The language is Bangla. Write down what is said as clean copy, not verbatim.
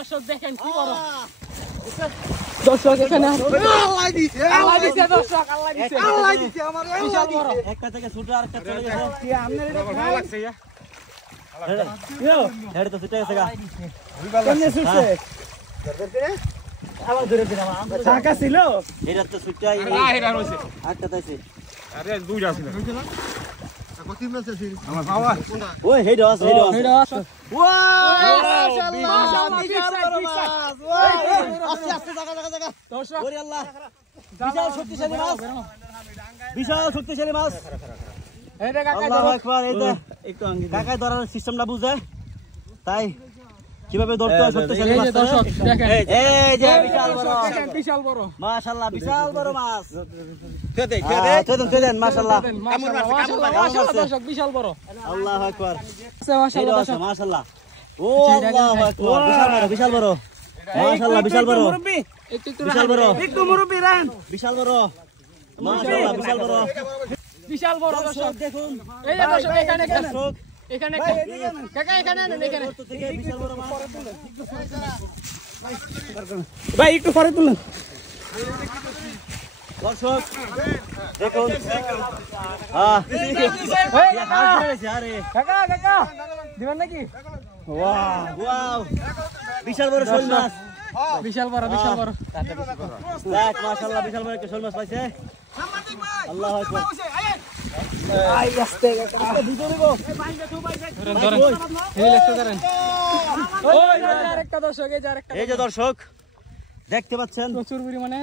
দর্শক দেখেন কি বড় দর্শক এখানে আল্লাহ দিছে দর্শক আল্লাহ দিছে আমার বিশাল বড় একটা থেকে ছোট আরেকটা চলে গেছে কি আপনার এটা ভালো লাগছে ইয়া হেড তো ছুটে গেছে গা কেমনে ছুটছে আবার ধরে দিলাম ঢাকা ছিল এটা তো ছুটাই হেডা রইছে আটটা তাইছে আরে দুইটা ছিল কত মেসে ছিল আমার বাবা ওই হেড আছে ওয়া মাশাআল্লাহ বিশাল বড় মাছ ওয়া আস্তে আস্তে জায়গা দর্শক ওরে আল্লাহ বিশাল শক্তিশালী মাছ বিশাল শক্তিশালী মাছ এটা কাকা আল্লাহু আকবার এই যে একটু কাকাই ধরার সিস্টেমটা বুঝে তাই কিভাবে ধরতে হয় শক্তিশালী মাছ দর্শক দেখেন এই যে বিশাল বড় দেখেন বিশাল বড় মাশাআল্লাহ বিশাল বড় মাছ খেদে খেদেন মাশাআল্লাহ মাশাআল্লাহ দর্শক বিশাল বড় আল্লাহু আকবার মাশাআল্লাহ দর্শক মাশাআল্লাহ ও আল্লাহু আকবার বিশাল বড় মাশাআল্লাহ বিশাল বড় বিশাল বড় একটু মুরব্বি রান বিশাল বড় মাশাআল্লাহ বিশাল বড় বিশাল বড় দর্শক দেখুন এই যে দর্শক এখানে দর্শক এখানে কাকা এখানে নেন এখানে থেকে বিশাল বড় মাছ ভাই একটু পরে তুলুন দর্শক দেখুন আরে কাকা কাকা দিবেন নাকি ওয়াও বিশাল বড় শোল মাছ বিশাল বড় দেখ মাশাআল্লাহ বিশাল বড় একটা শোল মাছ পাইছে আল্লাহু আকবার আই আস্তে কাকা ভিতরে গো ধরেন এই লেখতে ধরেন ওই আরেকটা দর্শক এই যে আরেকটা এই যে দর্শক দেখতে পাচ্ছেন প্রচুর পরিমাণে